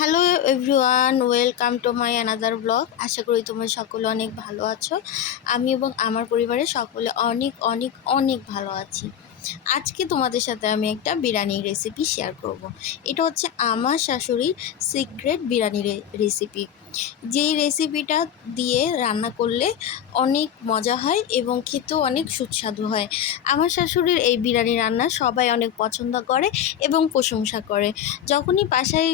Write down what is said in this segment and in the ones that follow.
Hello everyone, welcome to my another blog. আশা করি তোমরা সকলে অনেক ভালো আছো। আমি এবং আমার পরিবারের সকলে অনেক অনেক অনেক ভালো আছি। আজকে তোমাদের সাথে আমি একটা বিরিয়ানির রেসিপি শেয়ার করব। এটা হচ্ছে আমার শাশুড়ির সিক্রেট বিরিয়ানি রেসিপি। যেই রেসিপিটা দিয়ে রান্না করলে অনেক মজা হয় এবং খেতেও অনেক সুস্বাদু হয়। আমার শাশুড়ির এই বিরিয়ানি রান্না সবাই অনেক পছন্দ করে এবং প্রশংসা করে। যখনই বাসায়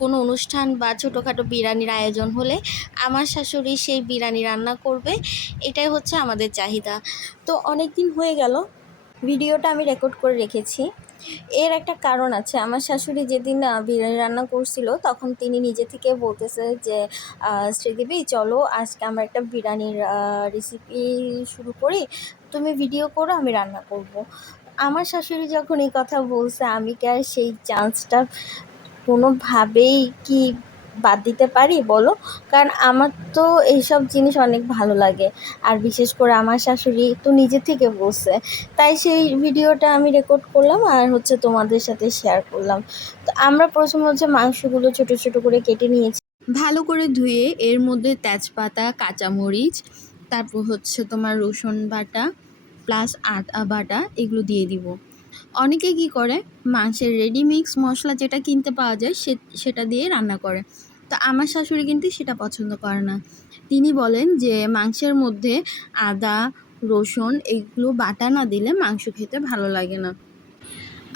কোনো অনুষ্ঠান বা ছোটোখাটো বিরিয়ানির আয়োজন হলে আমার শাশুড়ি সেই বিরিয়ানি রান্না করবে, এটাই হচ্ছে আমাদের চাহিদা। তো অনেক দিন হয়ে গেল ভিডিওটা আমি রেকর্ড করে রেখেছি। এর একটা কারণ আছে। আমার শাশুড়ি যেদিন বিরিয়ানি রান্না করছিল তখন তিনি নিজে থেকে বলতেছে যে শ্রীদেবী চলো আজকে আমরা একটা বিরিয়ানির রেসিপি শুরু করি, তুমি ভিডিও করো, আমি রান্না করব। আমার শাশুড়ি যখন এই কথা বলছে আমি কি আর সেই চান্সটা কোনোভাবেই কি বাদ দিতে পারি বলো? কারণ আমার তো এইসব জিনিস অনেক ভালো লাগে, আর বিশেষ করে আমার শাশুড়ি তো নিজে থেকে বলছে, তাই সেই ভিডিওটা আমি রেকর্ড করলাম আর হচ্ছে তোমাদের সাথে শেয়ার করলাম। তো আমরা প্রথম হচ্ছে মাংসগুলো ছোট ছোট করে কেটে নিয়েছি, ভালো করে ধুয়ে এর মধ্যে তেজপাতা, কাঁচামরিচ, তারপর হচ্ছে তোমার রসুন বাটা প্লাস আদা বাটা এগুলো দিয়ে দিব। অনেকে কি করে মাংসের রেডি মিক্স মশলা যেটা কিনতে পাওয়া যায় সেটা দিয়ে রান্না করে। তো আমার শাশুড়ি কিন্তু সেটা পছন্দ করে না। তিনি বলেন যে মাংসের মধ্যে আদা রসুন এগুলো বাটা না দিলে মাংস খেতে ভালো লাগে না,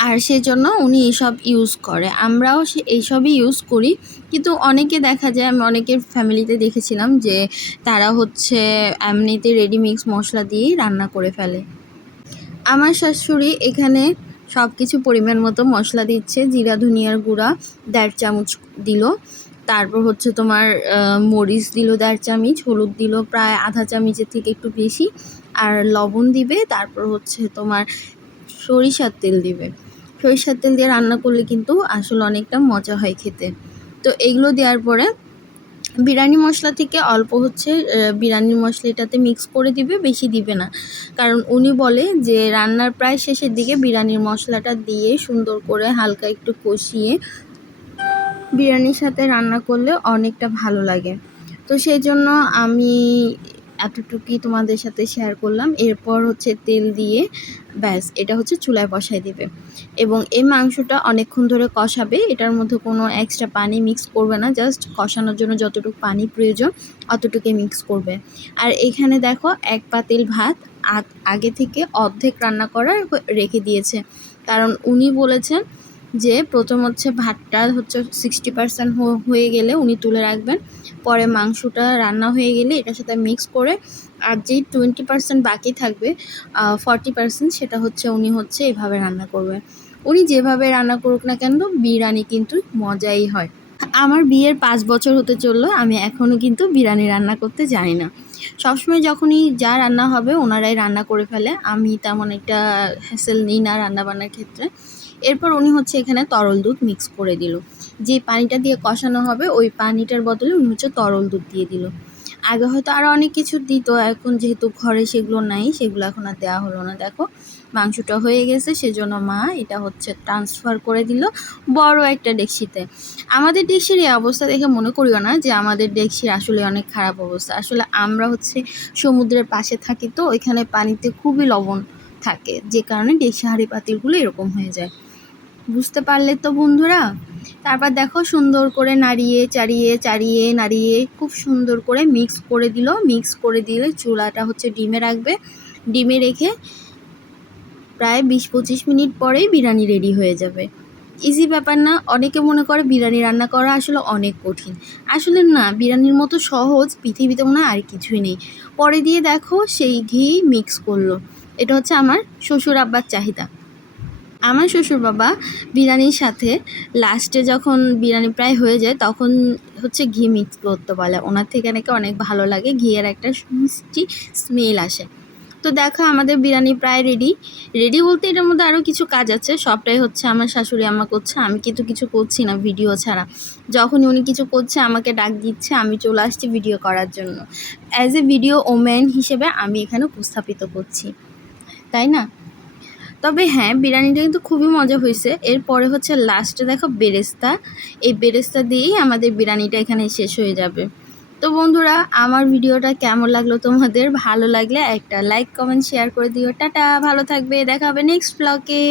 আর সেজন্য উনি এইসব ইউজ করে। আমরাও এইসবই ইউজ করি, কিন্তু অনেকে দেখা যায়, আমি অনেকের ফ্যামিলিতে দেখেছিলাম যে তারা হচ্ছে এমনিতে রেডি মিক্স মশলা দিয়েই রান্না করে ফেলে। আমার শাশুড়ি এখানে সব কিছু পরিমাণ মতো মশলা দিচ্ছে। জিরা ধনিয়ার গুঁড়া 1.5 চামচ দিল, তারপর হচ্ছে তোমার মরিচ দিল 1.5 চামচ, হলুদ দিল প্রায় আধা চামচের থেকে একটু বেশি, আর লবণ দিবে। তারপর হচ্ছে তোমার সরিষার তেল দিবে। সরিষার তেল দিয়ে রান্না করলে কিন্তু আসলে অনেকটা মজা হয় খেতে। তো এইগুলো দেওয়ার পরে বিরিয়ানি মশলা থেকে অল্প হচ্ছে বিরিয়ানির মশলা এটাতে মিক্স করে দিবে, বেশি দিবে না। কারণ উনি বলে যে রান্নার প্রায় শেষের দিকে বিরিয়ানির মশলাটা দিয়ে সুন্দর করে হালকা একটু কষিয়ে বিরিয়ানির সাথে রান্না করলে অনেকটা ভালো লাগে। তো সেই জন্য আমি এতটুকুই তোমাদের সাথে শেয়ার করলাম। এরপর হচ্ছে তেল দিয়ে ব্যাস এটা হচ্ছে চুলায় বসায় দিবে এবং এই মাংসটা অনেকক্ষণ ধরে কষাবে। এটার মধ্যে কোনো এক্সট্রা পানি মিক্স করবে না, জাস্ট কষানোর জন্য যতটুকু পানি প্রয়োজন অতটুকুই মিক্স করবে। আর এখানে দেখো এক পাতিল ভাত আগে থেকে অর্ধেক রান্না করা রেখে দিয়েছে, কারণ উনি বলেছেন যে প্রথম হচ্ছে ভাতটা হচ্ছে 60% হয়ে গেলে উনি তুলে রাখবেন, পরে মাংসটা রান্না হয়ে গেলে এটার সাথে মিক্স করে আর যেই 20% বাকি থাকবে 40% সেটা হচ্ছে উনি হচ্ছে এভাবে রান্না করবে। উনি যেভাবে রান্না করুক না কেন বিরিয়ানি কিন্তু মজাই হয়। আমার বিয়ের 5 বছর হতে চললো, আমি এখনও কিন্তু বিরিয়ানি রান্না করতে জানি না। সবসময় যখনই যা রান্না হবে ওনারাই রান্না করে ফেলে, আমি তেমন একটা হ্যাসেল নিই না রান্নাবান্নার ক্ষেত্রে। এরপর উনি হচ্ছে এখানে তরল দুধ মিক্স করে দিল। যে পানিটা দিয়ে কষানো হবে ওই পানিটার বদলে উনি হচ্ছে তরল দুধ দিয়ে দিল। আগে হয়তো আরও অনেক কিছু দিত, এখন যেহেতু ঘরে সেগুলো নাই সেগুলো এখন আর দেওয়া হলো না। দেখো মাংসটা হয়ে গেছে, সেজন্য মা এটা হচ্ছে ট্রান্সফার করে দিল বড় একটা ডেকচিতে। আমাদের ডেকচির এই অবস্থা দেখে মনে করিও না যে আমাদের ডেকচির আসলে অনেক খারাপ অবস্থা। আসলে আমরা হচ্ছে সমুদ্রের পাশে থাকি, তো এখানে পানিতে খুবই লবণ থাকে, যে কারণে ডেকচি হাঁড়ি পাতিলগুলো এরকম হয়ে যায়। বুঝতে পারলে তো বন্ধুরা? তারপর দেখো সুন্দর করে নাড়িয়ে চাড়িয়ে চাড়িয়ে নাড়িয়ে খুব সুন্দর করে মিক্স করে দিল। মিক্স করে দিলে চুলাটা হচ্ছে ডিমে রাখবে। ডিমে রেখে প্রায় 20-25 মিনিট পরেই বিরিয়ানি রেডি হয়ে যাবে। ইজি ব্যাপার না। অনেকে মনে করে বিরিয়ানি রান্না করা আসলে অনেক কঠিন। আসলে না, বিরিয়ানির মতো সহজ পৃথিবীতে মনে হয় আর কিছুই নেই। পরে দিয়ে দেখো সেই ঘি মিক্স করলো। এটা হচ্ছে আমার শ্বশুর আব্বার চাহিদা। আমার শ্বশুর বাবা বিরিয়ানির সাথে লাস্টে যখন বিরিয়ানি প্রায় হয়ে যায় তখন হচ্ছে ঘি মিক্স করতে বলে। ওনার থেকে নাকি অনেক ভালো লাগে, ঘিয়ের একটা মিষ্টি স্মেল আসে। তো দেখো আমাদের বিরিয়ানি প্রায় রেডি। রেডি বলতে এটার মধ্যে আরও কিছু কাজ আছে, সবটাই হচ্ছে আমার শাশুড়ি আম্মা করছে, আমি কিন্তু কিছু করছি না ভিডিও ছাড়া। যখনই উনি কিছু করছে আমাকে ডাক দিচ্ছে, আমি চলে আসছি ভিডিও করার জন্য। অ্যাজ এ ভিডিও ওম্যান হিসেবে আমি এখানে উপস্থাপিত করছি, তাই না? তবে হ্যাঁ, বিরিয়ানিটা কিন্তু খুবই মজা হয়েছে। এরপরে হচ্ছে লাস্টে দেখো বেরেস্তা, এই বেরেস্তা দিয়েই আমাদের বিরিয়ানিটা এখানে শেষ হয়ে যাবে। তো বন্ধুরা, আমার ভিডিওটা কেমন লাগলো তোমাদের? ভালো লাগলে একটা লাইক কমেন্ট শেয়ার করে দিও। টাটা, ভালো থাকবে, দেখা হবে নেক্সট ব্লগে।